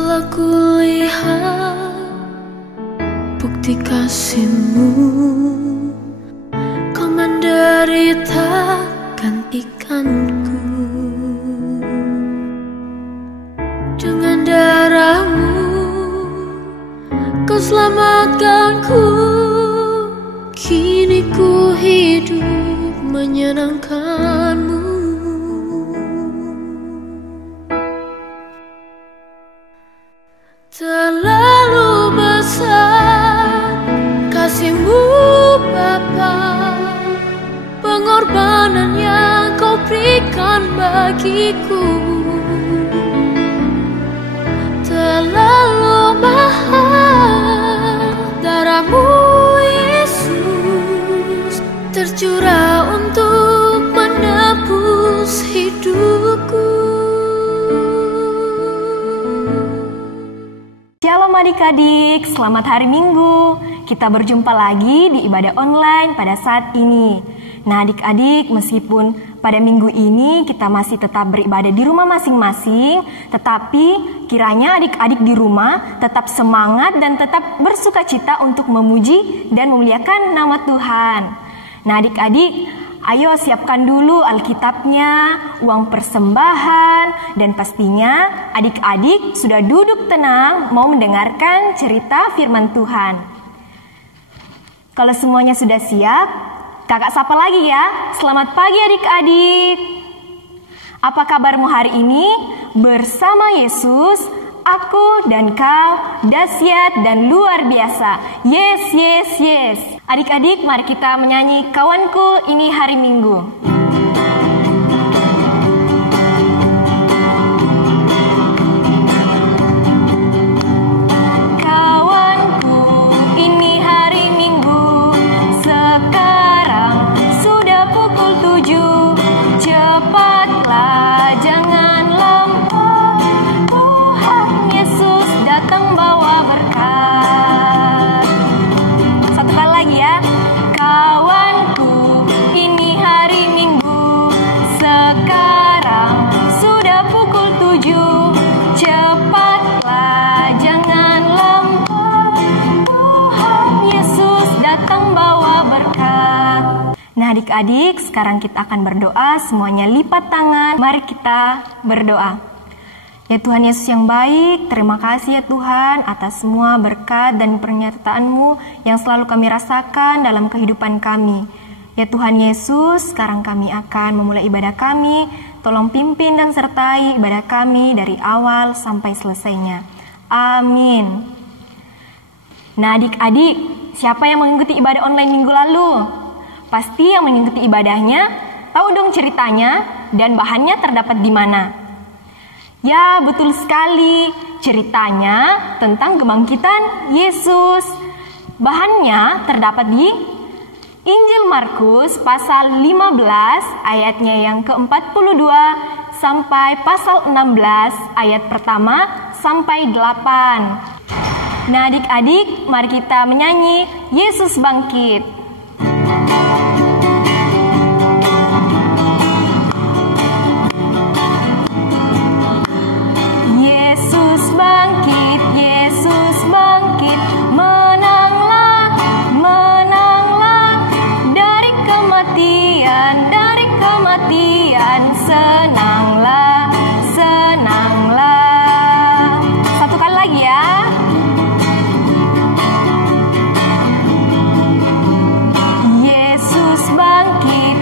Telah kulihat bukti kasih-Mu, Kau menderita gantikanku. Dengan darah-Mu Kau selamatkanku. Kini ku hidup menyenangkan-Mu. Terlalu besar kasih-Mu Bapa, pengorbanan yang Kau berikan bagiku. Terlalu mahal darah-Mu Yesus, tercurah untuk menebus hidupku. Shalom adik-adik, selamat hari Minggu. Kita berjumpa lagi di ibadah online pada saat ini. Nah adik-adik, meskipun pada minggu ini kita masih tetap beribadah di rumah masing-masing, tetapi kiranya adik-adik di rumah tetap semangat dan tetap bersuka cita untuk memuji dan memuliakan nama Tuhan. Nah adik-adik, ayo siapkan dulu Alkitabnya, uang persembahan, dan pastinya adik-adik sudah duduk tenang mau mendengarkan cerita firman Tuhan. Kalau semuanya sudah siap, kakak sapa lagi ya. Selamat pagi adik-adik. Apa kabarmu hari ini? Bersama Yesus, aku dan kau dahsyat dan luar biasa. Yes, yes, yes. Adik-adik, mari kita menyanyi Kawanku Ini Hari Minggu. Adik-adik, sekarang kita akan berdoa, semuanya lipat tangan. Mari kita berdoa. Ya Tuhan Yesus yang baik, terima kasih ya Tuhan atas semua berkat dan penyertaan-Mu yang selalu kami rasakan dalam kehidupan kami. Ya Tuhan Yesus, sekarang kami akan memulai ibadah kami. Tolong pimpin dan sertai ibadah kami dari awal sampai selesainya. Amin. Nah adik-adik, siapa yang mengikuti ibadah online minggu lalu? Pasti yang mengikuti ibadahnya tahu dong ceritanya dan bahannya terdapat di mana. Ya, betul sekali. Ceritanya tentang kebangkitan Yesus. Bahannya terdapat di Injil Markus pasal 15 ayatnya yang ke-42 sampai pasal 16 ayat pertama sampai 8. Nah, adik-adik, mari kita menyanyi Yesus Bangkit. Yesus bangkit, Yesus bangkit, menanglah, menanglah dari kematian, senanglah, senanglah. Satu kali lagi ya.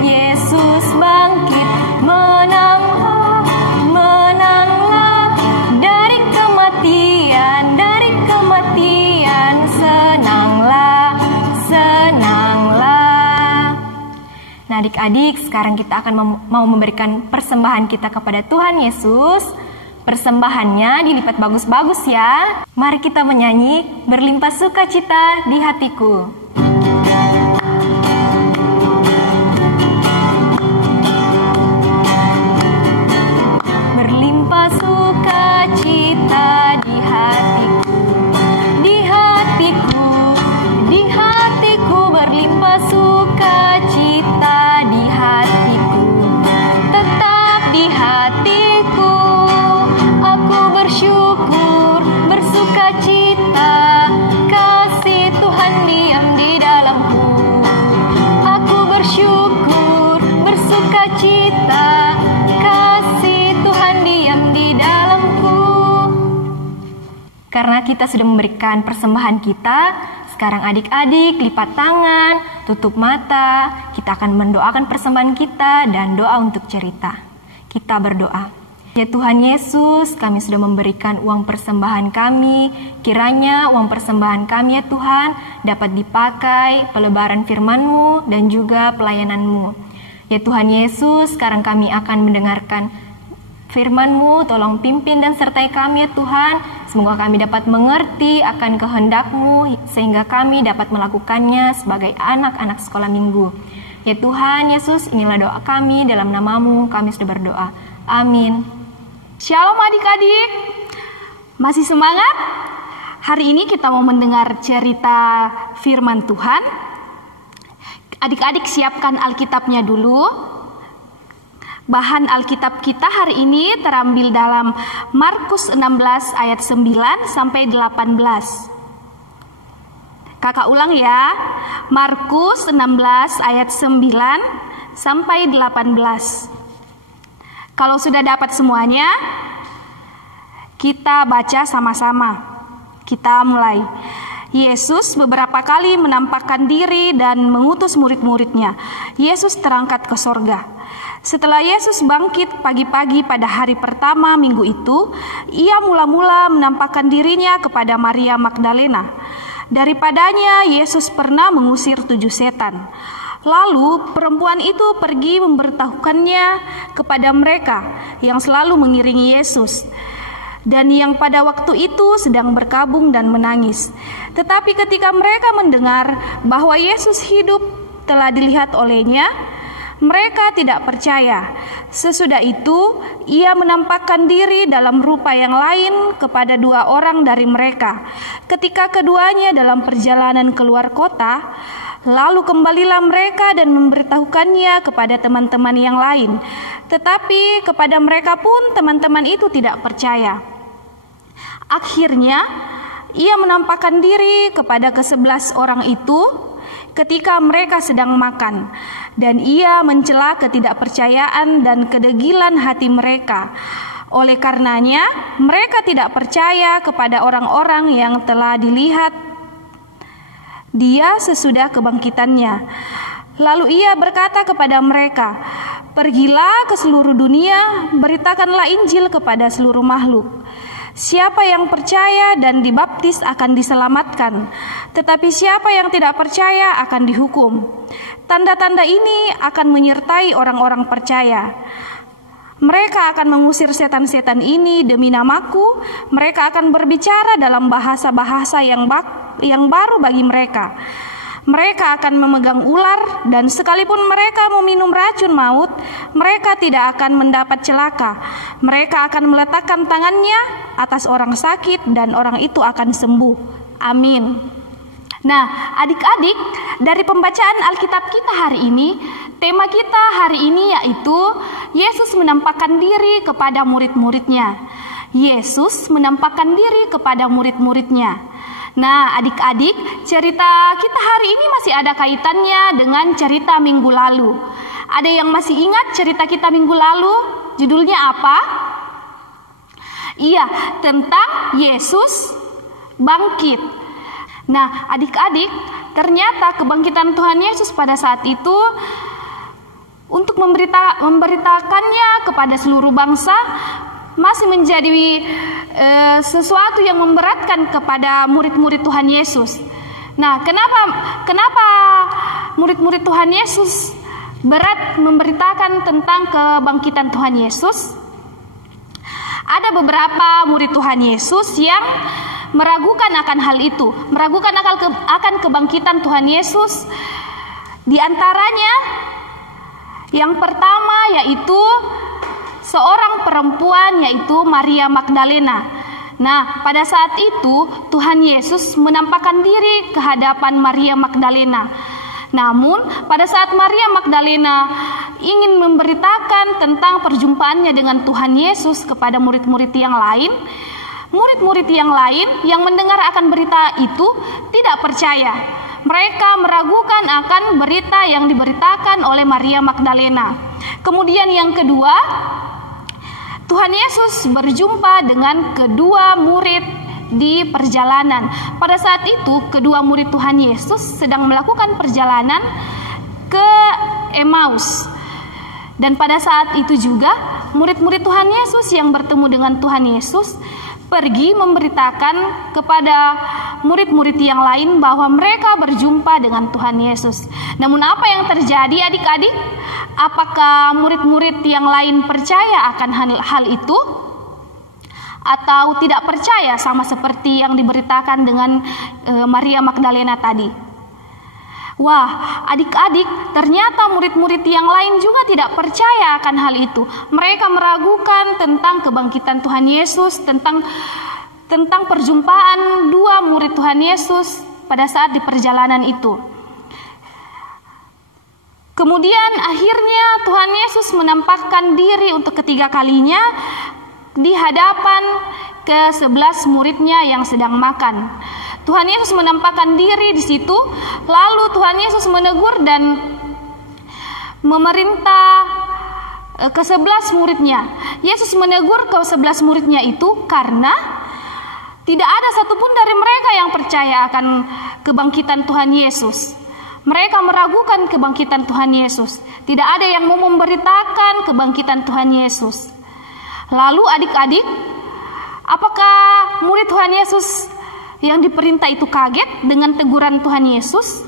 Yesus bangkit, menanglah, menanglah dari kematian, senanglah, senanglah. Nah adik-adik, sekarang kita akan mau memberikan persembahan kita kepada Tuhan Yesus. Persembahannya dilipat bagus-bagus ya. Mari kita menyanyi berlimpah sukacita di hatiku. Sukacita di hatiku, di hatiku, di hatiku berlimpah sukacita di hatiku, tetap di hatiku. Aku bersyukur Karena kita sudah memberikan persembahan kita, sekarang adik-adik lipat tangan, tutup mata, kita akan mendoakan persembahan kita dan doa untuk cerita. Kita berdoa. Ya Tuhan Yesus, kami sudah memberikan uang persembahan kami. Kiranya uang persembahan kami ya Tuhan dapat dipakai pelebaran firman-Mu dan juga pelayanan-Mu. Ya Tuhan Yesus, sekarang kami akan mendengarkan firman-Mu, tolong pimpin dan sertai kami ya Tuhan. Semoga kami dapat mengerti akan kehendak-Mu sehingga kami dapat melakukannya sebagai anak-anak sekolah minggu. Ya Tuhan Yesus, inilah doa kami, dalam nama-Mu kami sudah berdoa. Amin. Shalom adik-adik, masih semangat? Hari ini kita mau mendengar cerita firman Tuhan. Adik-adik siapkan Alkitabnya dulu. Bahan Alkitab kita hari ini terambil dalam Markus 16 ayat 9 sampai 18. Kakak ulang ya. Markus 16 ayat 9 sampai 18. Kalau sudah dapat semuanya, kita baca sama-sama. Kita mulai. Yesus beberapa kali menampakkan diri dan mengutus murid-muridnya. Yesus terangkat ke sorga. Setelah Yesus bangkit pagi-pagi pada hari pertama minggu itu, ia mula-mula menampakkan dirinya kepada Maria Magdalena. Daripadanya Yesus pernah mengusir 7 setan. Lalu perempuan itu pergi memberitahukannya kepada mereka yang selalu mengiringi Yesus, dan yang pada waktu itu sedang berkabung dan menangis. Tetapi ketika mereka mendengar bahwa Yesus hidup telah dilihat olehnya, mereka tidak percaya. Sesudah itu, ia menampakkan diri dalam rupa yang lain kepada 2 orang dari mereka. Ketika keduanya dalam perjalanan keluar kota, lalu kembalilah mereka dan memberitahukannya kepada teman-teman yang lain. Tetapi kepada mereka pun teman-teman itu tidak percaya. Akhirnya, ia menampakkan diri kepada ke-11 orang itu ketika mereka sedang makan, dan ia mencela ketidakpercayaan dan kedegilan hati mereka. Oleh karenanya, mereka tidak percaya kepada orang-orang yang telah dilihat dia sesudah kebangkitannya. Lalu ia berkata kepada mereka, "Pergilah ke seluruh dunia, beritakanlah Injil kepada seluruh makhluk. Siapa yang percaya dan dibaptis akan diselamatkan, tetapi siapa yang tidak percaya akan dihukum. Tanda-tanda ini akan menyertai orang-orang percaya. Mereka akan mengusir setan-setan ini demi namaku. Mereka akan berbicara dalam bahasa-bahasa yang baru bagi mereka. Mereka akan memegang ular, dan sekalipun mereka meminum racun maut, mereka tidak akan mendapat celaka. Mereka akan meletakkan tangannya atas orang sakit dan orang itu akan sembuh. Amin." Nah, adik-adik, dari pembacaan Alkitab kita hari ini, tema kita hari ini yaitu Yesus menampakkan diri kepada murid-muridnya. Yesus menampakkan diri kepada murid-muridnya. Nah, adik-adik, cerita kita hari ini masih ada kaitannya dengan cerita minggu lalu. Ada yang masih ingat cerita kita minggu lalu? Judulnya apa? Iya, tentang Yesus bangkit. Nah, adik-adik, ternyata kebangkitan Tuhan Yesus pada saat itu untuk memberitakannya kepada seluruh bangsa masih menjadi sesuatu yang memberatkan kepada murid-murid Tuhan Yesus. Nah, kenapa murid-murid Tuhan Yesus berat memberitakan tentang kebangkitan Tuhan Yesus? Ada beberapa murid Tuhan Yesus yang meragukan akan hal itu, meragukan akan kebangkitan Tuhan Yesus. Di antaranya, yang pertama yaitu seorang perempuan yaitu Maria Magdalena. Nah, pada saat itu Tuhan Yesus menampakkan diri ke hadapan Maria Magdalena. Namun, pada saat Maria Magdalena ingin memberitakan tentang perjumpaannya dengan Tuhan Yesus kepada murid-murid yang lain, murid-murid yang lain yang mendengar akan berita itu tidak percaya. Mereka meragukan akan berita yang diberitakan oleh Maria Magdalena. Kemudian yang kedua, Tuhan Yesus berjumpa dengan kedua murid di perjalanan. Pada saat itu kedua murid Tuhan Yesus sedang melakukan perjalanan ke Emmaus. Dan pada saat itu juga murid-murid Tuhan Yesus yang bertemu dengan Tuhan Yesus pergi memberitakan kepada murid-murid yang lain bahwa mereka berjumpa dengan Tuhan Yesus. Namun apa yang terjadi adik-adik? Apakah murid-murid yang lain percaya akan hal itu? Atau tidak percaya sama seperti yang diberitakan dengan Maria Magdalena tadi? Wah, adik-adik, ternyata murid-murid yang lain juga tidak percaya akan hal itu. Mereka meragukan tentang kebangkitan Tuhan Yesus, tentang perjumpaan dua murid Tuhan Yesus pada saat di perjalanan itu. Kemudian akhirnya Tuhan Yesus menampakkan diri untuk ketiga kalinya di hadapan ke-11 muridnya yang sedang makan. Tuhan Yesus menampakkan diri di situ, lalu Tuhan Yesus menegur dan memerintah ke-11 muridnya. Yesus menegur ke-11 muridnya itu karena tidak ada satupun dari mereka yang percaya akan kebangkitan Tuhan Yesus. Mereka meragukan kebangkitan Tuhan Yesus. Tidak ada yang mau memberitakan kebangkitan Tuhan Yesus. Lalu adik-adik, apakah murid Tuhan Yesus yang diperintah itu kaget dengan teguran Tuhan Yesus?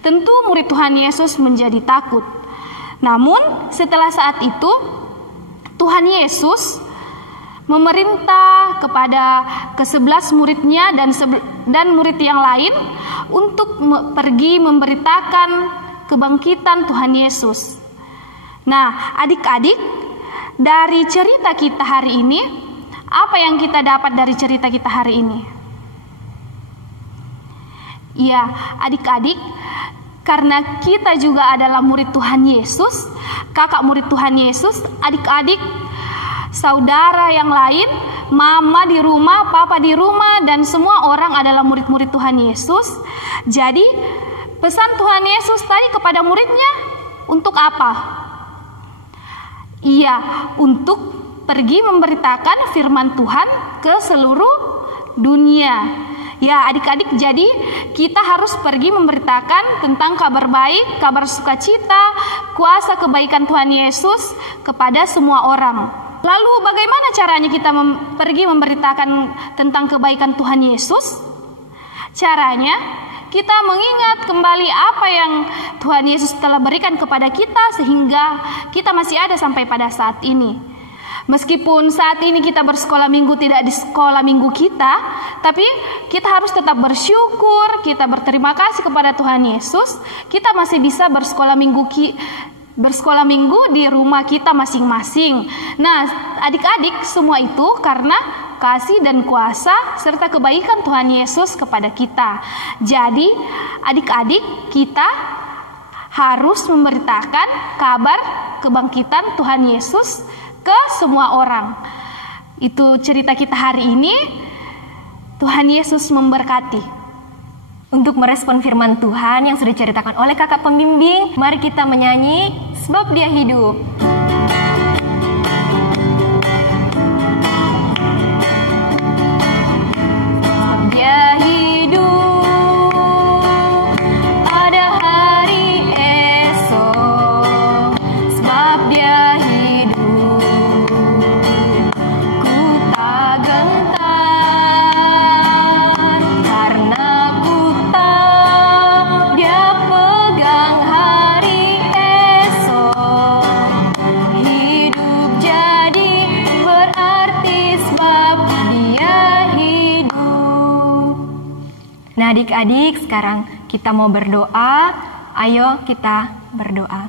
Tentu murid Tuhan Yesus menjadi takut. Namun setelah saat itu Tuhan Yesus memerintah kepada ke-11 muridnya dan murid yang lain untuk pergi memberitakan kebangkitan Tuhan Yesus. Nah, adik-adik, dari cerita kita hari ini, apa yang kita dapat dari cerita kita hari ini? Ya, adik-adik, karena kita juga adalah murid Tuhan Yesus, kakak murid Tuhan Yesus, adik-adik, saudara yang lain, mama di rumah, papa di rumah, dan semua orang adalah murid-murid Tuhan Yesus. Jadi, pesan Tuhan Yesus tadi kepada muridnya untuk apa? Iya, untuk pergi memberitakan firman Tuhan ke seluruh dunia. Ya, adik-adik, jadi kita harus pergi memberitakan tentang kabar baik, kabar sukacita, kuasa kebaikan Tuhan Yesus kepada semua orang. Lalu bagaimana caranya kita pergi memberitakan tentang kebaikan Tuhan Yesus? Caranya kita mengingat kembali apa yang Tuhan Yesus telah berikan kepada kita sehingga kita masih ada sampai pada saat ini. Meskipun saat ini kita bersekolah minggu tidak di sekolah minggu kita, tapi kita harus tetap bersyukur, kita berterima kasih kepada Tuhan Yesus. Kita masih bisa bersekolah minggu di rumah kita masing-masing. Nah, adik-adik, semua itu karena kasih dan kuasa serta kebaikan Tuhan Yesus kepada kita. Jadi, adik-adik, kita harus memberitakan kabar kebangkitan Tuhan Yesus ke semua orang. Itu cerita kita hari ini. Tuhan Yesus memberkati. Untuk merespon firman Tuhan yang sudah diceritakan oleh kakak pembimbing, mari kita menyanyi Sebab Dia Hidup. Nah, adik-adik, sekarang kita mau berdoa. Ayo kita berdoa.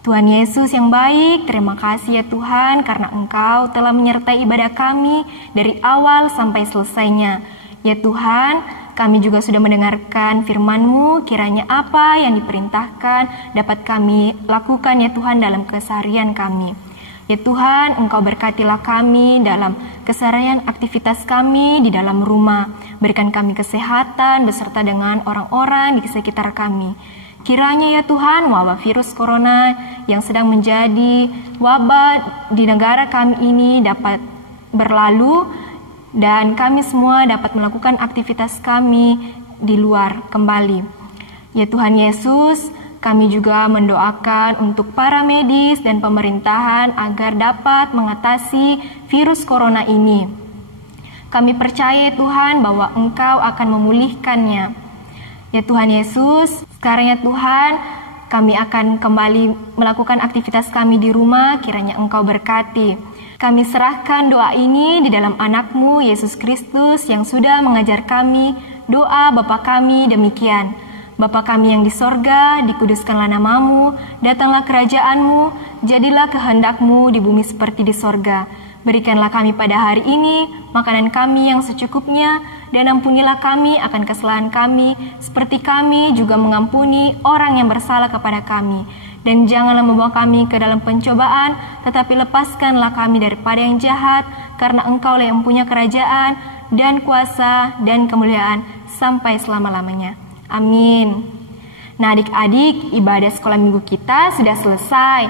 Tuhan Yesus yang baik, terima kasih ya Tuhan karena Engkau telah menyertai ibadah kami dari awal sampai selesainya. Ya Tuhan, kami juga sudah mendengarkan firman-Mu, kiranya apa yang diperintahkan dapat kami lakukan ya Tuhan dalam keseharian kami. Ya Tuhan, Engkau berkatilah kami dalam keseharian aktivitas kami di dalam rumah. Berikan kami kesehatan beserta dengan orang-orang di sekitar kami. Kiranya ya Tuhan, wabah virus corona yang sedang menjadi wabah di negara kami ini dapat berlalu dan kami semua dapat melakukan aktivitas kami di luar kembali. Ya Tuhan Yesus, kami juga mendoakan untuk para medis dan pemerintahan agar dapat mengatasi virus corona ini. Kami percaya Tuhan bahwa Engkau akan memulihkannya. Ya Tuhan Yesus, sekarang ya Tuhan, kami akan kembali melakukan aktivitas kami di rumah, kiranya Engkau berkati. Kami serahkan doa ini di dalam anak-Mu, Yesus Kristus, yang sudah mengajar kami doa Bapa kami demikian. Bapa kami yang di sorga, dikuduskanlah nama-Mu, datanglah kerajaan-Mu, jadilah kehendak-Mu di bumi seperti di sorga. Berikanlah kami pada hari ini makanan kami yang secukupnya, dan ampunilah kami akan kesalahan kami, seperti kami juga mengampuni orang yang bersalah kepada kami. Dan janganlah membawa kami ke dalam pencobaan, tetapi lepaskanlah kami daripada yang jahat, karena Engkaulah yang punya kerajaan, dan kuasa, dan kemuliaan, sampai selama-lamanya. Amin. Nah adik-adik, ibadah sekolah minggu kita sudah selesai.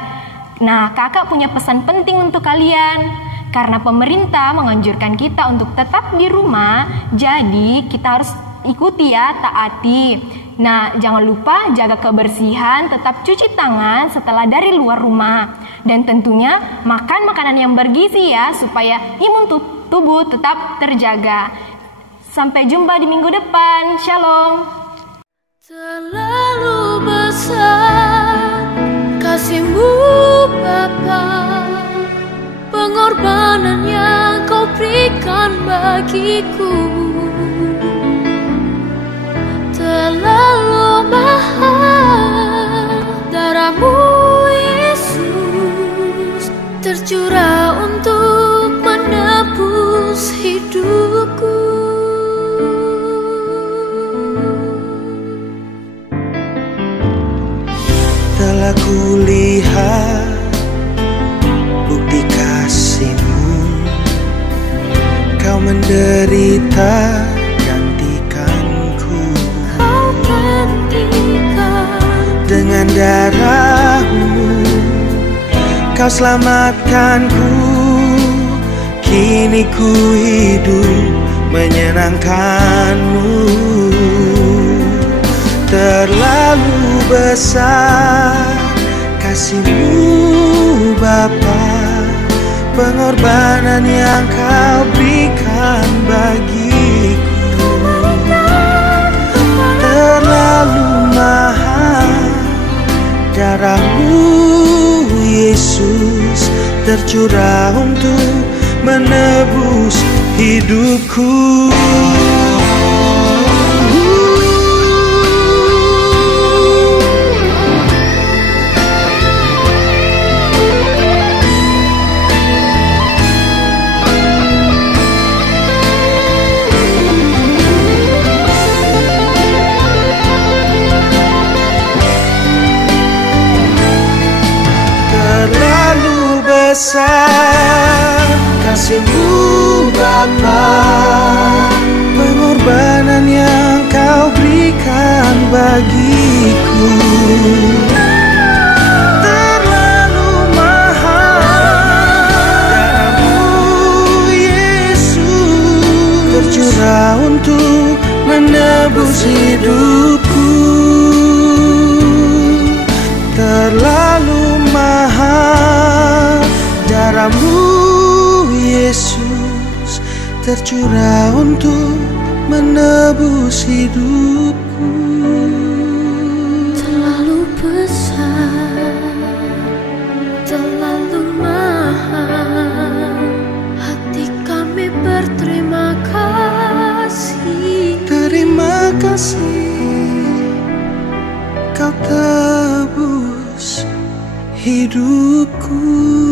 Nah kakak punya pesan penting untuk kalian. Karena pemerintah menganjurkan kita untuk tetap di rumah, jadi kita harus ikuti ya, taati. Nah, jangan lupa jaga kebersihan, tetap cuci tangan setelah dari luar rumah. Dan tentunya makan makanan yang bergizi ya, supaya imun tubuh tetap terjaga. Sampai jumpa di minggu depan. Shalom. Terlalu besar kasih-Mu Bapa, pengorbanan yang Kau berikan bagiku. Terlalu mahal darah-Mu Yesus, tercurah untuk menebus hidupku. Telah kulihat bukti kasih-Mu, Kau menderita gantikanku. Kau gantikan Dengan darah-Mu Kau selamatkanku. Kini ku hidup menyenangkan-Mu. Terlalu besar kasih-Mu Bapa, pengorbanan yang Kau berikan bagiku. Terlalu mahal darah-Mu Yesus, tercurah untuk menebus hidupku. Besar kasih-Mu Bapa, pengorbanan yang Kau berikan bagiku. Terlalu mahal darah-Mu Yesus, tercurah untuk menebus hidupku. Terlalu mahal darah-Mu Yesus, tercurah untuk menebus hidupku. terlalu besar, terlalu mahal. Hati kami berterima kasih. Terima kasih, Kau tebus hidupku.